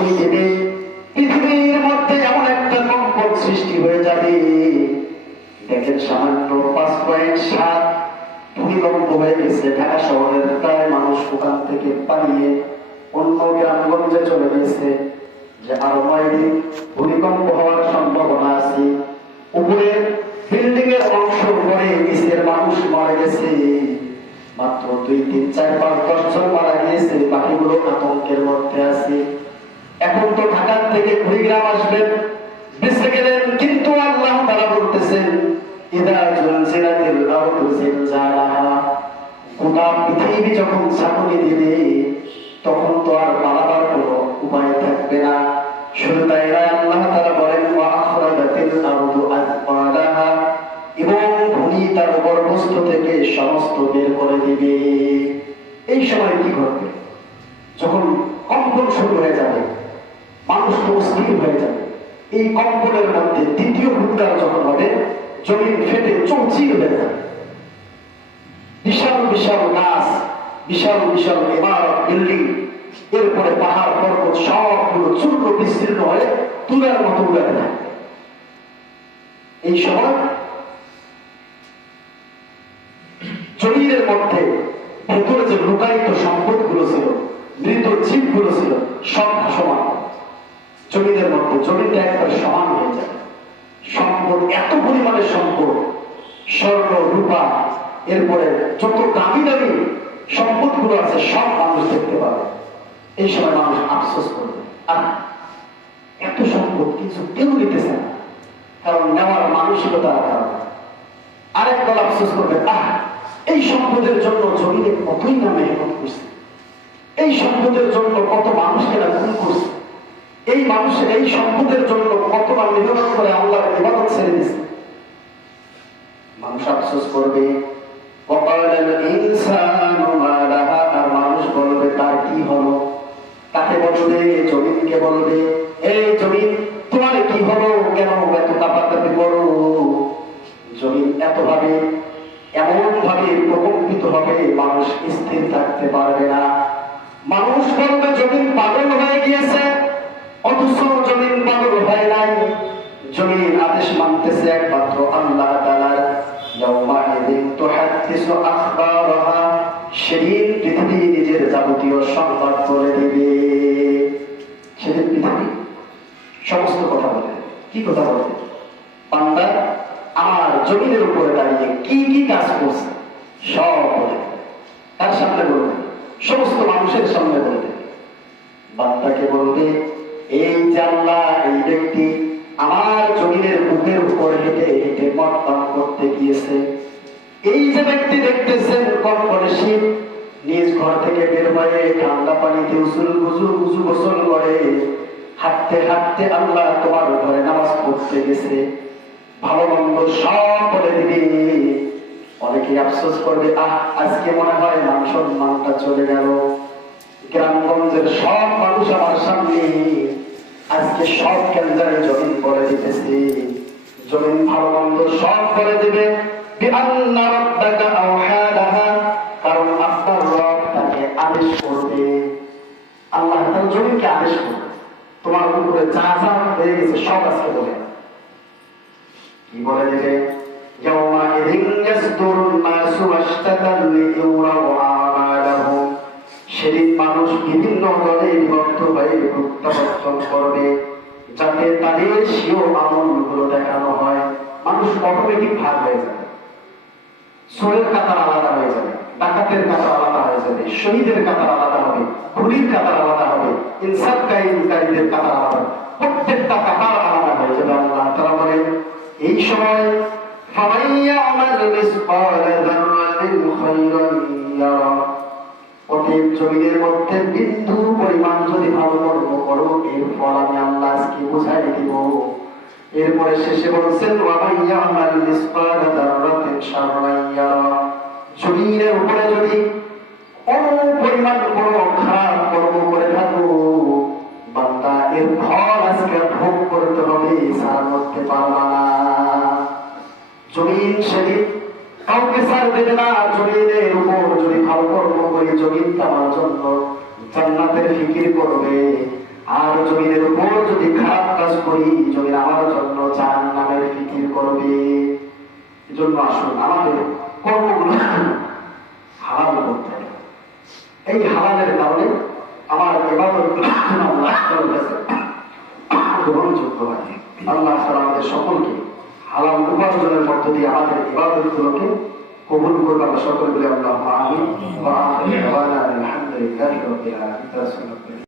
ঝাঁকুনি দেবে, পৃথিবীর মধ্যে এমন একটা কম্পন সৃষ্টি হয়ে যাবে। দেখেন সামান্য 5.7 ভূমিকম্প হয়ে গেছে ঢাকা শহরের, প্রায় মানুষ ওখান থেকে পালিয়ে অন্য গ্রামগঞ্জে চলে গেছে। যে আরো 9 দিন ভূমিকম্প হওয়ার সম্ভাবনা আছে। উপরে বিল্ডিং এর অংশ পরে নিচের মানুষ মারা গেছে, মাত্র 2, 3, 4, 5, 10 জন মারা গিয়েছে, বাকিগুলো আতঙ্কের মধ্যে আছে। এখন তো ঢাকার থেকে কুড়িগ্রাম আসবেন, বেঁচে গেলেন, কিন্তু আল্লাহ তাআলা বলতেছেন ইদা জুলজিলাতিল আরদু জিলজালাহা, গোটা পৃথিবী যখন ঝাঁকুনি দিবে তখন তো আর পালাবার কোনো উপায় থাকবে না। শুধু তাই নয়, আল্লাহ তাআলা বলেন ওয়া আখরাজাতিল আরদু আযকালাহা, এবং ভূমি তার গর্ভস্থ থেকে সমস্ত বের করে দিবে। এই সময় কি ঘটবে? যখন কম্পন শুরু হয়ে যাবে, মানুষ তো অস্থির হয়ে যাবে। এই কম্পনের মধ্যে দ্বিতীয় ভূমিকার যখন হবে, জমিন ফেটে চৌচির হয়ে যাবে। বিশাল বিশাল গাছ, বিশাল বিশাল ইমারত, বিল্ডিং, এরপরে পাহাড় পর্বত সবগুলো চূর্ণ বিস্তীর্ণ হয়ে তুলার মতো উড়ে থাকবে। এই সময় জমিনের মধ্যে ভেতরে যে লুকায়িত সম্পদ গুলো ছিল, মৃত জীব গুলো ছিল, সব সমান জমিনের মধ্যে। জমিটা একবার সমান হয়ে যায়। সম্পদ, এত পরিমাণের সম্পদ, স্বর্ণ রূপা, এরপরে যত দামি দামি সম্পদ গুলো আছে সব মানুষ দেখতে পাবে। এই সময় মানুষ আফসোস করবে, আর এত সম্পদ কিছু কেউ নিতেছে না, কারণ নেওয়ার মানসিকতার কারণে। আরেক দল আফসোস করবে, এই সম্পদের জন্য জমিনে কতই না মেহনত করছে, এই সম্পদের জন্য কত মানুষকে না খুন করছে, এই মানুষের এই সম্পদের জন্য কত না মেহনত করে আল্লাহর ইবাদত ছেড়ে দিচ্ছে। মানুষ আফসোস করবে। আর মানুষ বলবে তার কি হলো? তাকে বলবে, জমিনকে বলবে, এই জমিন তোমার কি হলো? কেন এত কাঁপাকাঁপি করো? জমিন এমন ভাবে প্রকম্পিত হবে, মানুষ স্থির থাকতে পারবে না। মানুষ বলবে জমিন পাগল হয়ে গিয়েছে, অথচ জমিন পাগল হয় নাই। জমিন আদেশ মানতেছে একমাত্র আল্লাহ তাআলার। ইয়াউমাইযিন তুহাদ্দিসু আখবারাহা, সেদিন পৃথিবী নিজের যাবতীয় সংবাদ বলে দেবে। সেদিন পৃথিবী সমস্ত কথা বলে। কি কথা বলে? বান্দা আমার জমিনের উপরে দাঁড়িয়ে কি কি কাজ করছে সব বলে। তার সামনে বলবে, সমস্ত মানুষের সামনে বলবে। বান্দাকে বলবে, এই যে আল্লাহ, এই ব্যক্তি আমার জমিনের বুকের উপর হেঁটে হেঁটে মতপান করতে গিয়েছে। এই যে ব্যক্তি দেখতেছেন কনকনে শীত, নিজ ঘর থেকে বের হয়ে ঠান্ডা পানিতে উজু গোসল করে হাঁটতে হাঁটতে আল্লাহ তোমার ঘরে নামাজ পড়তে গেছে, ভালো মন্দ সব বলে দিবে। অনেকে আফসোস করবে, আজকে মনে হয় মান সম্মানটা চলে গেল। গ্রামগঞ্জের সব মানুষ আমার সামনে, আজকে সব কেন্দ্রে জমিন বলে দিতেছে। জমিন ভালো মন্দ সব বলে দিবে। কারণ আপনার রব তাকে আদেশ করবে। আল্লাহ তার জমিনকে আদেশ করবে, তোমার উপরে যা যা হয়ে গেছে সব আজকে বলে। কি বলে দেবে? সেদিন মানুষ বিভিন্ন দলে বিভক্ত হয়ে প্রত্যাবর্তন করবে, যাতে তাদের স্বীয় আমলগুলো দেখানো হয়। মানুষ অটোমেটিক ভাগ হয়ে যাবে। চোরের কাতার আলাদা হয়ে যাবে, ডাকাতের কাতার আলাদা হয়ে যাবে, শহীদের কাতার আলাদা হবে, খুনির কাতার আলাদা হবে, ইনসাফকারীদের কাতার আলাদা হবে, প্রত্যেকটা কাতার আলাদা হয়ে যাবে। আল্লাহ তাআলা বলেন, এই সময় অতএব জমিনের মধ্যে বিন্দু পরিমাণ যদি ভালো কর্ম করো, এর ফল আমি আল্লাহ আজকে বুঝাই দিব। এরপরে শেষে বলছেন, জমিনের উপরে যদি পরিমাণ কোনো খারাপ কর্ম করে থাকো, বান্দা এর ফল আজকে ভোগ করতে হবে, সারা করতে পারবা না। জমিন সেদিন কাউকে ছাড় দেবে না। জমিনের উপর যদি ভালো কর্ম করি, জমিন আমার জন্য জান্নাতের ফিকির করবে। আর যদি জমিন আমার জন্য জাহান্নামের ফিকির করবে। এজন্য আসুন আমাদের কর্মগুলো হালাল করতে হবে। এই হালালের কারণে আমার ইবাদত আল্লাহর কাছে গ্রহণযোগ্য হয়। আল্লাহ তাআলা আমাদের সকলকে হালাল উপার্জনের মধ্য দিয়ে আমাদের ইবাদতগুলোকে কবুল করবে। আমরা সকলে বলি আল্লাহুম্মা আমিন। ওয়া আখিরু দাওয়ানা আলহামদুলিল্লাহি রাব্বিল আলামিন।